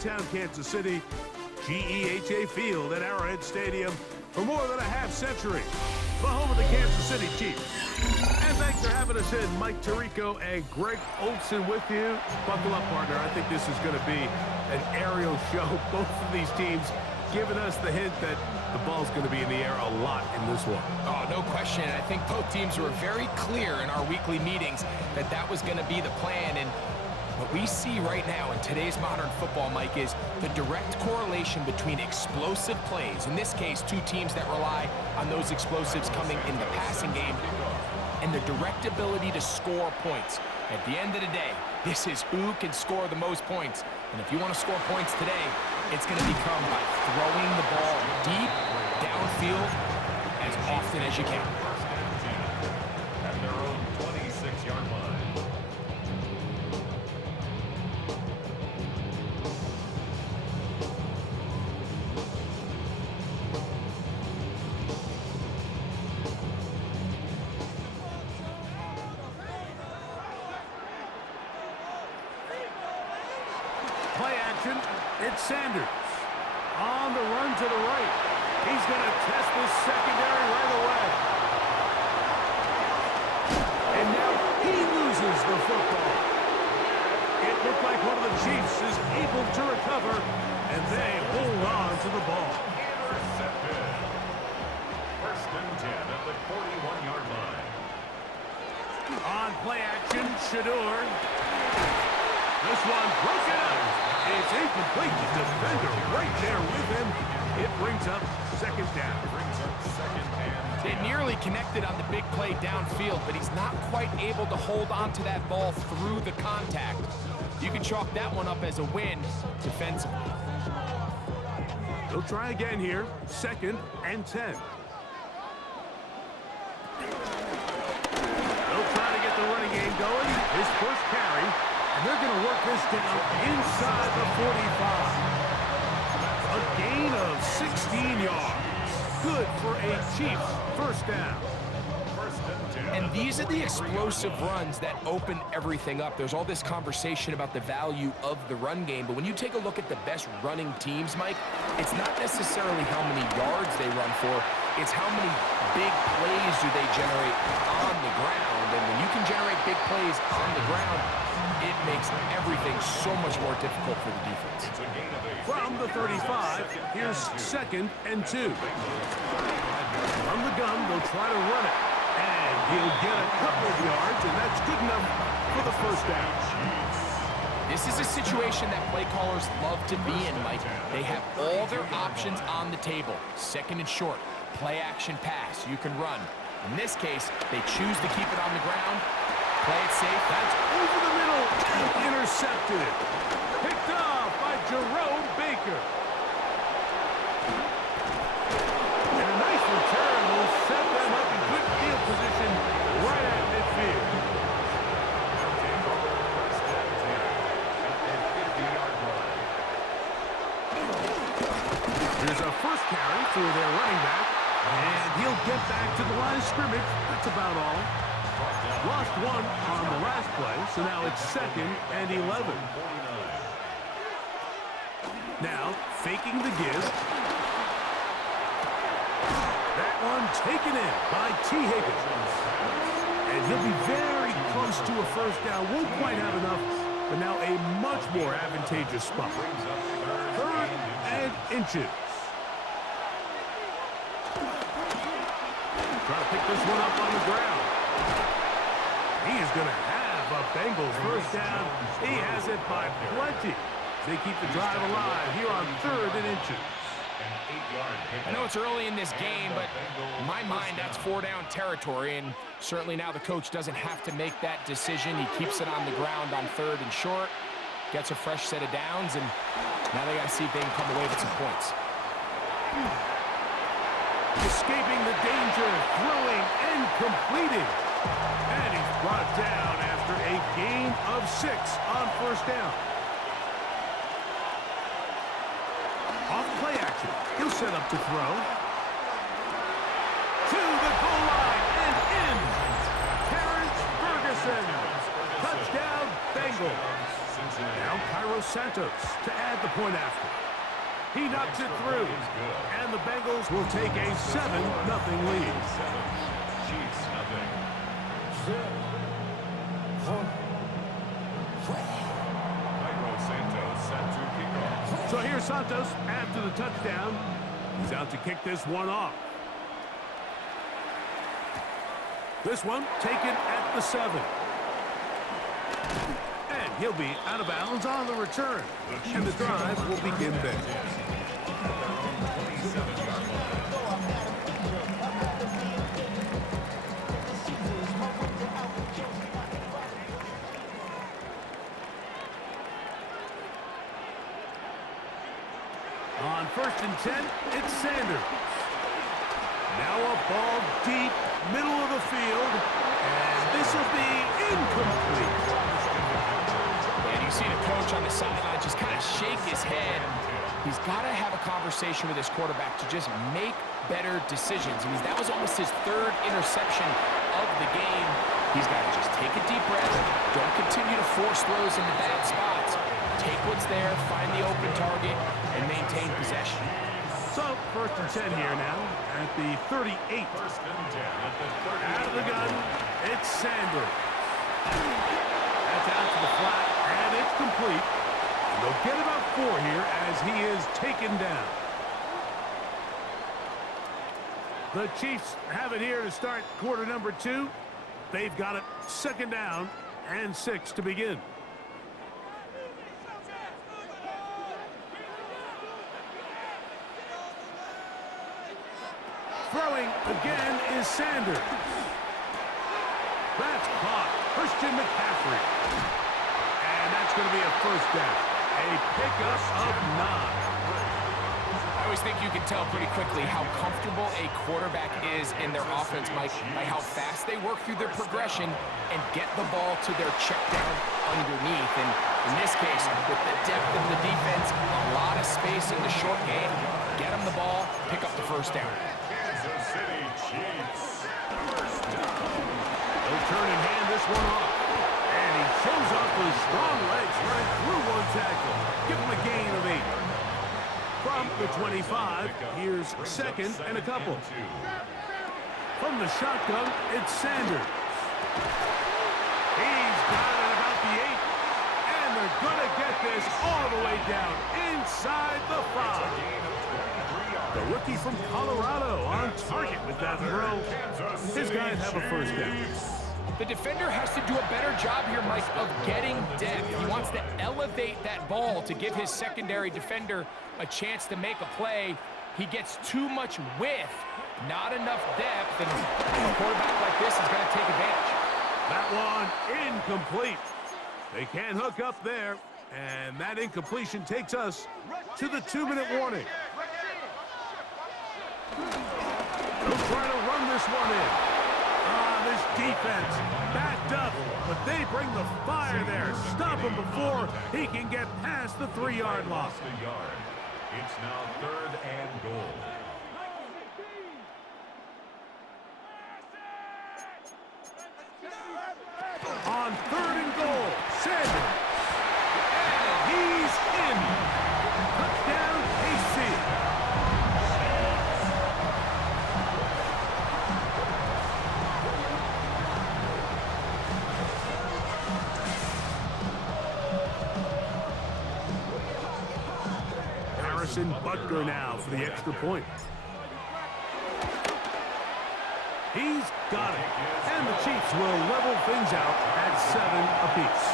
Town Kansas City, GEHA Field at Arrowhead Stadium for more than a half century. The home of the Kansas City Chiefs. And thanks for having us in. Mike Tirico and Greg Olsen with you. Buckle up, partner. I think this is going to be an aerial show. Both of these teams giving us the hint that the ball's going to be in the air a lot in this one. Oh, no question. I think both teams were very clear in our weekly meetings that that was going to be the plan. And what we see right now in today's modern football, Mike, is the direct correlation between explosive plays, in this case, two teams that rely on those explosives coming in the passing game, and the direct ability to score points. At the end of the day, this is who can score the most points. And if you want to score points today, it's going to become by throwing the ball deep downfield as often as you can. At their own 26-yard line. Play action. It's Sanders. On the run to the right. He's going to test this secondary right away. And now he loses the football. It looked like one of the Chiefs is able to recover, and they hold on to the ball. Intercepted. First and 10 at the 41-yard line. On play action, Shador. This one broken up. It's incomplete. The defender right there with him. It brings up second down. They nearly connected on the big play downfield, but he's not quite able to hold on to that ball through the contact. You can chalk that one up as a win defensively. He'll try again here. Second and 10. They'll try to get the running game going. His first carry. And they're going to work this down inside the 45. A gain of 16 yards. Good for a Chiefs first down. And these are the explosive runs that open everything up. There's all this conversation about the value of the run game, but when you take a look at the best running teams, Mike, it's not necessarily how many yards they run for, it's how many big plays do they generate on the ground. And when you can generate big plays on the ground, it makes everything so much more difficult for the defense. From the 35, here's second and 2. From the gun, they'll try to run it. And he'll get a couple of yards, and that's good enough for the first down. This is a situation that play callers love to be in, Mike. They have all their options on the table. Second and short, play action pass, you can run. In this case, they choose to keep it on the ground. Play it safe. That's over the middle and intercepted. Picked off by Jerome Baker. And a nice return will set them up in good field position right at midfield. Here's a first carry for their running back. And he'll get back to the line of scrimmage. That's about all. Lost one on the last play, so now it's second and 11. Now, faking the give. That one taken in by T. Higgins. And he'll be very close to a first down. Won't quite have enough, but now a much more advantageous spot. Third and inches. Try to pick this one up on the ground. He is going to have a Bengals first down. He has it by plenty. They keep the drive alive here on third and inches. I know it's early in this game, but in my mind, that's 4-down territory, and certainly now the coach doesn't have to make that decision. He keeps it on the ground on third and short, gets a fresh set of downs, and now they got to see if they can come away with some points. Escaping the danger, throwing and completing. And he's brought down after a gain of 6 on first down. Off play action. He'll set up to throw. To the goal line and in. Terrence Ferguson. Touchdown, Bengals. Now Cairo Santos to add the point after. He knocks it through, and the Bengals will take a 7-0 lead. Chiefs nothing. Cairo Santos set to kick off. So here's Santos after the touchdown. He's out to kick this one off. This one taken at the 7. And he'll be out of bounds on the return. And the drive will begin there. On 1st and 10, it's Sanders. Now a ball deep, middle of the field, and this will be incomplete. And you see the coach on the sideline just kind of shake his head. He's got to have a conversation with his quarterback to just make better decisions. I mean, that was almost his 3rd interception of the game. He's got to just take a deep breath. Don't continue to force throws into bad spots. Take what's there, find the open target, and maintain possession. So, 1st and 10 here now at the 38. 1st and 10 at the 38. Out of the gun, it's Sanders. That's out to the flat, and it's complete. And they'll get about 4 here as he is taken down. The Chiefs have it here to start quarter number 2. They've got it 2nd down and 6 to begin. Throwing again is Sanders. That's caught. Christian McCaffrey. And that's going to be a 1st down. A pickup of 9. I always think you can tell pretty quickly how comfortable a quarterback is in their offense, Mike, by how fast they work through their progression and get the ball to their check down underneath. And in this case, with the depth of the defense, a lot of space in the short game, get them the ball, pick up the 1st down. Kansas City Chiefs. 1st down. He'll turn and hand this one off. And he shows off his strong legs running through one tackle. Give him a gain of 8. From the 25, here's 2nd and a couple. From the shotgun, it's Sanders. He's got it about the 8. And they're going to get this all the way down inside the 5. The rookie from Colorado on target with that throw. His guys have a 1st down. The defender has to do a better job here, Mike, of getting depth. He wants to elevate that ball to give his secondary defender a chance to make a play. He gets too much width, not enough depth, and a quarterback like this is going to take advantage. That one incomplete. They can't hook up there, and that incompletion takes us to the 2-minute warning. They'll try to run this one in. This defense backed up, but they bring the fire there. Stop him before he can get past the 3-yard line. It's now 3rd and goal. On 3rd and goal, Sanders. And he's in. Touchdown, KC. Butker now for the extra point. He's got it. And the Chiefs will level things out at 7 apiece.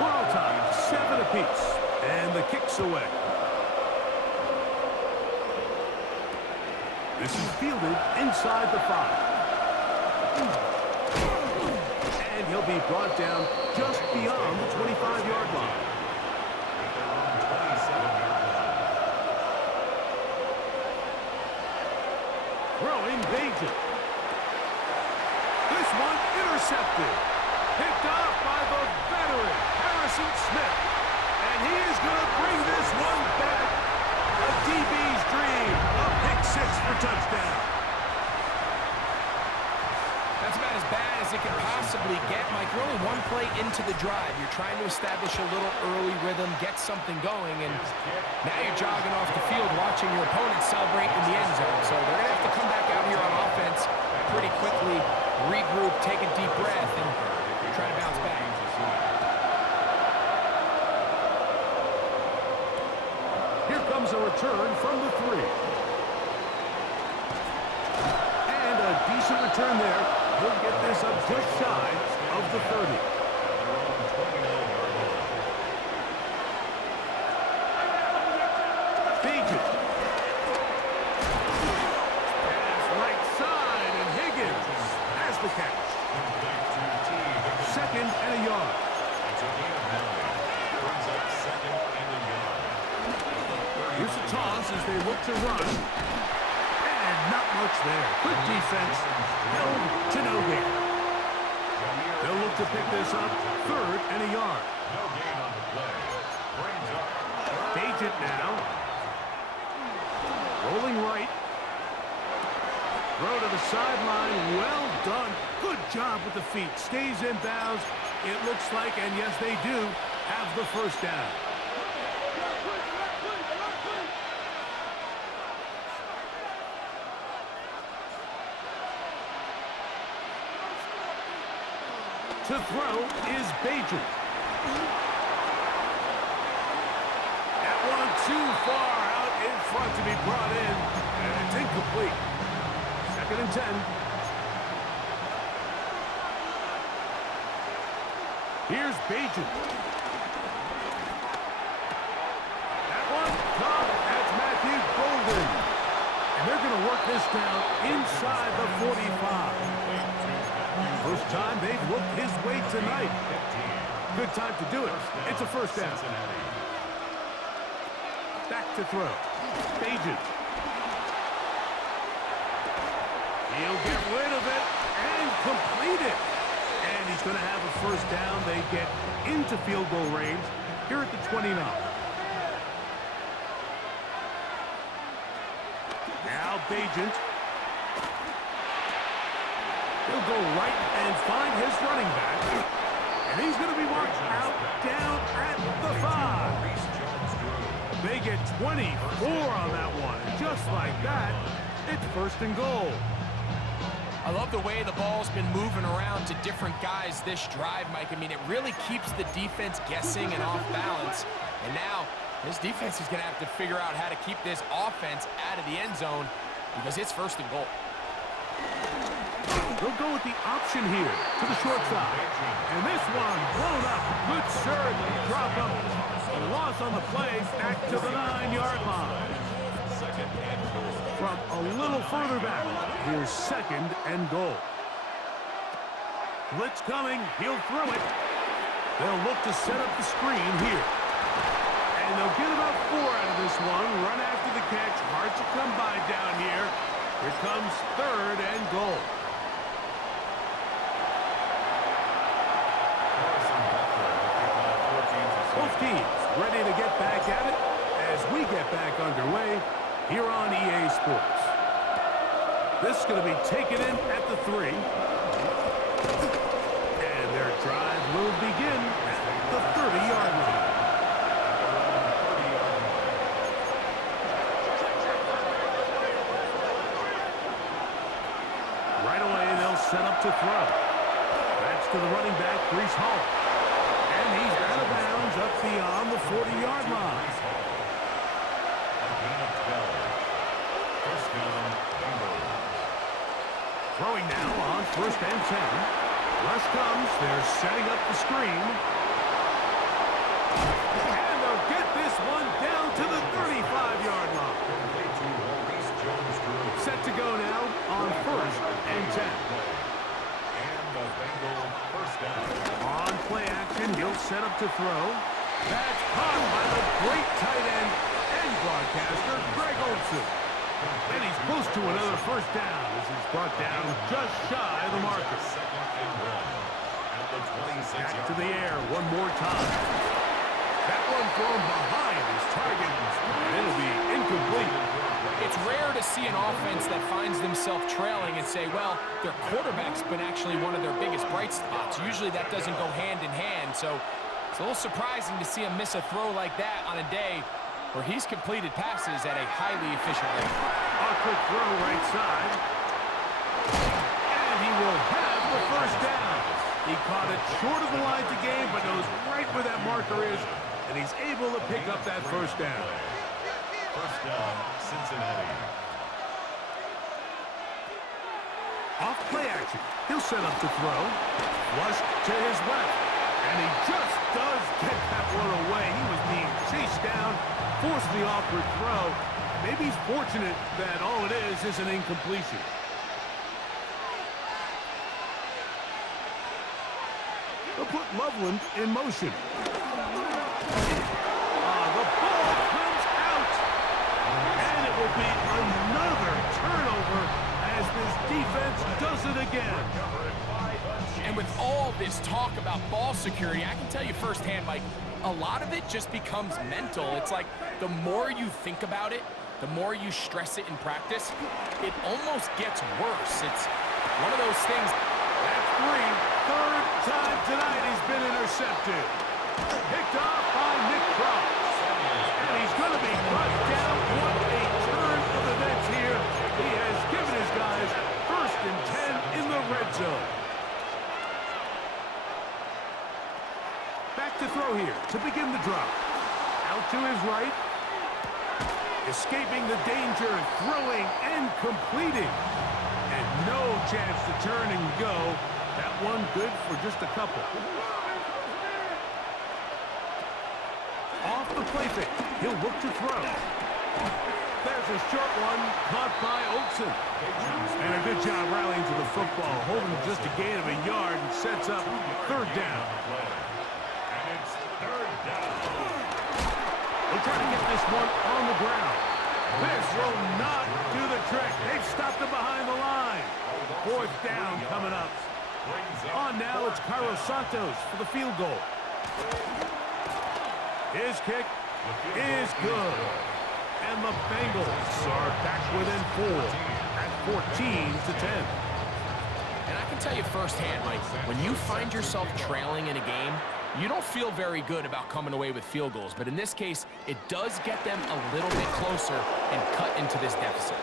We're on time, 7 apiece. And the kick's away. This is fielded inside the 5. And he'll be brought down just beyond the 25-yard line. Throwing Bajan. This one intercepted. Picked off by the veteran, Harrison Smith. And he is going to bring this one back. A DB's dream. A pick 6 for touchdown. it can possibly get. Mike, you're only one play into the drive. You're trying to establish a little early rhythm, get something going, and now you're jogging off the field watching your opponent celebrate in the end zone. So they're going to have to come back out here on offense pretty quickly, regroup, take a deep breath, and try to bounce back. Here comes a return from the 3. And a decent return there. He'll get this up just shy of the 30. Bajan. Pass right side, and Higgins has the catch. Second and a yard. Here's a toss as they look to run. And not much there. Good defense. Held to no gain. They'll look to pick this up. Third and a yard. No gain on the play. Brings up Bajan now. Rolling right. Throw to the sideline. Well done. Good job with the feet. Stays in bounds. It looks like, and yes, they do, have the first down. To throw is Bajan. That one too far out in front to be brought in, and it's incomplete. Second and 10. Here's Bajan. That one caught. That's Matthew Golden. And they're going to work this down inside the 45. First time they've looked his way tonight. Good time to do it. It's a first down. Back to throw. Bajan. He'll get rid of it and complete it. And he's going to have a first down. They get into field goal range here at the 29. Now Bajan. He'll go right and find his running back. And he's going to be marked out down at the 5. They get 24 on that one. And just like that, it's first and goal. I love the way the ball's been moving around to different guys this drive, Mike. I mean, it really keeps the defense guessing and off balance. And now, this defense is going to have to figure out how to keep this offense out of the end zone because it's first and goal. They'll go with the option here to the short side. And this one blown up. Good serve. Drop up. A loss on the play back to the 9-yard line. From a little further back, here's second and goal. Blitz coming. He'll throw it. They'll look to set up the screen here. And they'll get about 4 out of this one. Run after the catch. Hard to come by down here. Here comes third and goal. Both teams ready to get back at it as we get back underway here on EA Sports. This is going to be taken in at the 3. And their drive will begin at the 30-yard line. Right away, they'll set up to throw. That's to the running back, Breece Hall. And he's out of bounds up beyond the 40-yard line. Throwing now on first and 10. Rush comes. They're setting up the screen. And they'll get this one down to the 35-yard line. Set to go now on first and 10. On play action, he'll set up to throw. That's caught by the great tight end and broadcaster, Greg Olsen. And he's close to another first down as he's brought down just shy of the marker. Back to the air one more time. That one thrown behind his target, and it'll be incomplete. It's rare to see an offense that finds themselves trailing and say, well, their quarterback's been actually one of their biggest bright spots. Usually that doesn't go hand in hand, so it's a little surprising to see him miss a throw like that on a day where he's completed passes at a highly efficient rate. A quick throw right side. And he will have the first down. He caught it short of the line to gain, but knows right where that marker is, and he's able to pick up that first down. First down, Cincinnati. Off play action. He'll set up to throw. Flush to his left. And he just does get that one away. He was being chased down, forced the awkward throw. Maybe he's fortunate that all it is an incompletion. They'll put Loveland in motion. The ball comes out. And it will be another turnover as this defense does it again. And with all this talk about ball security, I can tell you firsthand, Mike, a lot of it just becomes mental. It's like the more you think about it, the more you stress it in practice, it almost gets worse. It's one of those things. That's three. Third time tonight he's been intercepted. Picked off by Nick Cross. And he's going to be brought down. What a turn of events here. He has given his guys 1st and 10 in the red zone. Back to throw here to begin the drop. Out to his right. Escaping the danger, throwing and completing. And no chance to turn and go. That one good for just a couple. Off the play fake. He'll look to throw. There's a short one caught by Olsen. And a good job rallying to the football, holding just a gain of a yard and sets up 3rd down. And it's 3rd down. They'll try to get this one on the ground. This will not do the trick. They've stopped him behind the line. 4th down coming up. On now, it's Carlos Santos for the field goal. His kick is good. And the Bengals are back within 4 at 14-10. And I can tell you firsthand, Mike, when you find yourself trailing in a game, you don't feel very good about coming away with field goals. But in this case, it does get them a little bit closer and cut into this deficit.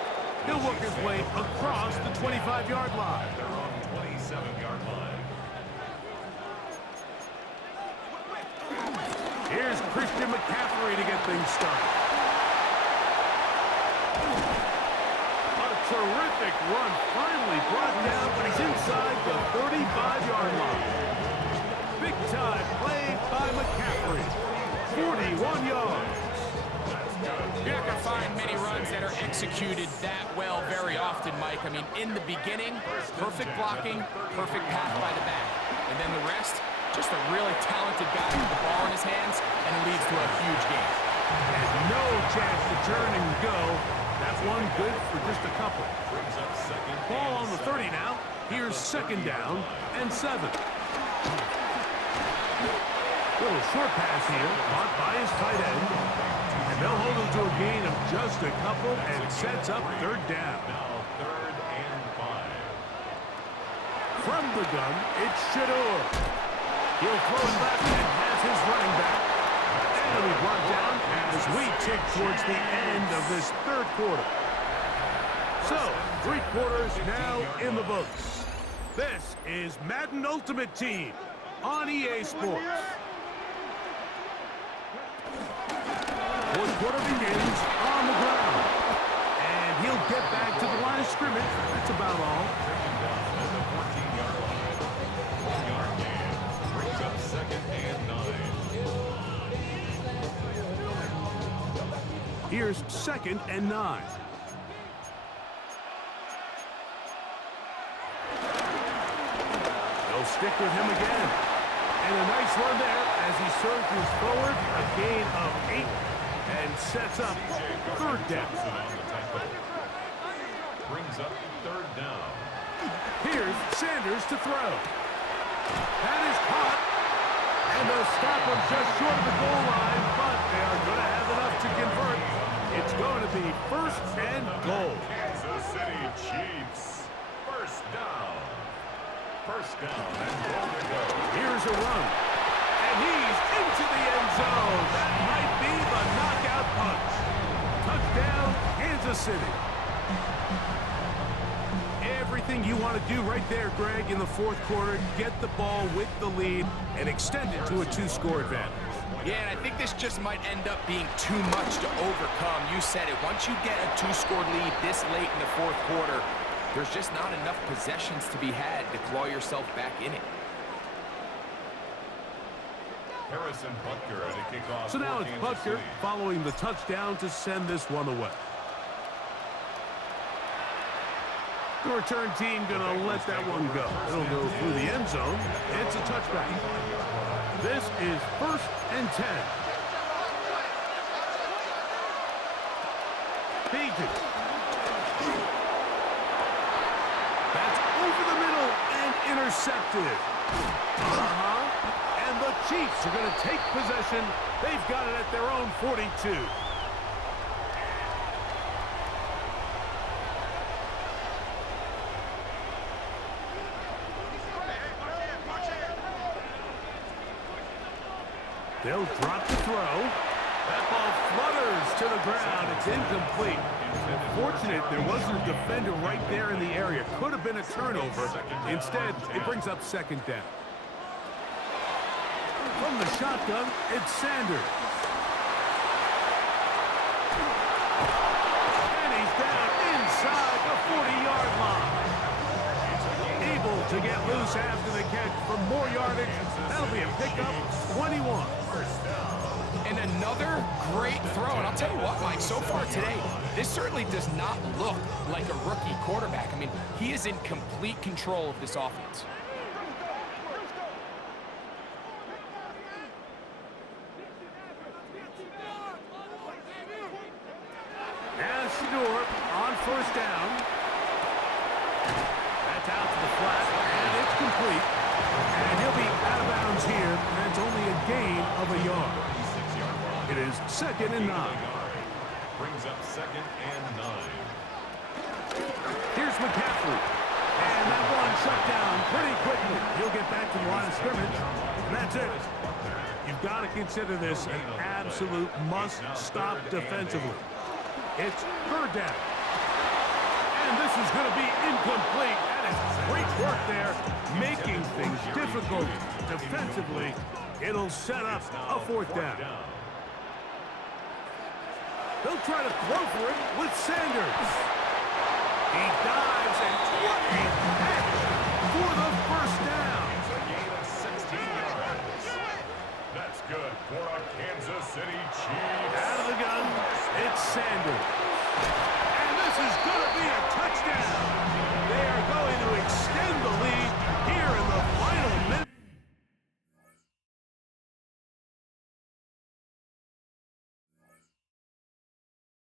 He'll work his way across the 25-yard line. Their own 27-yard line. Here's Christian McCaffrey to get things started. A terrific run, finally brought down, but he's inside the 35-yard line. Big time play by McCaffrey. 41 yards. You're not going to find many runs that are executed that well very often, Mike. I mean, in the beginning, perfect blocking, perfect path by the back. And then the rest, just a really talented guy with the ball in his hands, and it leads to a huge game. And no chance to turn and go. That one good for just a couple. Ball on the 30 now. Here's 2nd down and 7. Little short pass here, caught by his tight end. And they'll hold him to a gain of just a couple and sets up 3rd down. Now 3rd and 5. From the gun, it's Shador. He'll throw it left and has his running back. And he'll be brought down as we tick towards the end of this 3rd quarter. So, 3 quarters now in the books. This is Madden Ultimate Team on EA Sports. 4th quarter begins on the ground. And he'll get back to the line of scrimmage. That's about all. Taken down at the 14-yard line. 1-yard gain. Brings up 2nd and 9. Here's 2nd and 9. They'll stick with him again. And a nice run there as he surges forward. A gain of 8 and sets up 3rd down. Brings up 3rd down. Here's Sanders to throw. That is caught. And they'll stop him just short of the goal line, but they are going to have enough to convert. It's going to be first and goal. Kansas City Chiefs. First down. First down and goal to go. Here's a run. And he's into the end zone. That might be the knockout punch. Touchdown, Kansas City. Everything you want to do right there, Greg, in the fourth quarter, get the ball with the lead and extend it to a 2-score advantage. Yeah, and I think this just might end up being too much to overcome. You said it. Once you get a 2-score lead this late in the fourth quarter, there's just not enough possessions to be had to claw yourself back in it. Harrison Butker at a kickoff. So now it's Butker following the touchdown to send this one away. The return team going to let that one go. It'll go through the end zone. It's a touchback. This is first and 10. Beaton. That's over the middle and intercepted. And the Chiefs are going to take possession. They've got it at their own 42. They'll drop the throw. That ball flutters to the ground. It's incomplete. Unfortunate there wasn't a defender right there in the area. Could have been a turnover. Instead, it brings up second down. From the shotgun, it's Sanders. And he's down inside the 40-yard line. Able to get loose after the catch for more yardage. That'll be a pickup, 21. And another great throw. And I'll tell you what, Mike, so far today, this certainly does not look like a rookie quarterback. I mean, he is in complete control of this offense. And Shador on first down. That's out to the flat, and it's complete. And he'll be out of bounds here, and it's only a gain of a yard. It is second and 9. Brings up second and 9. Here's McCaffrey. And that one shut down pretty quickly. He'll get back to the line of scrimmage, and that's it. You've got to consider this an absolute must-stop defensively. It's third down. And this is going to be incomplete. That is great work there, making things difficult defensively. It'll set up a fourth down. They'll try to throw for it with Sanders. He dives, and what a catch for the first down. It's a gain of 16 yards. That's good for a Kansas City Chiefs. Out of the gun, it's Sanders.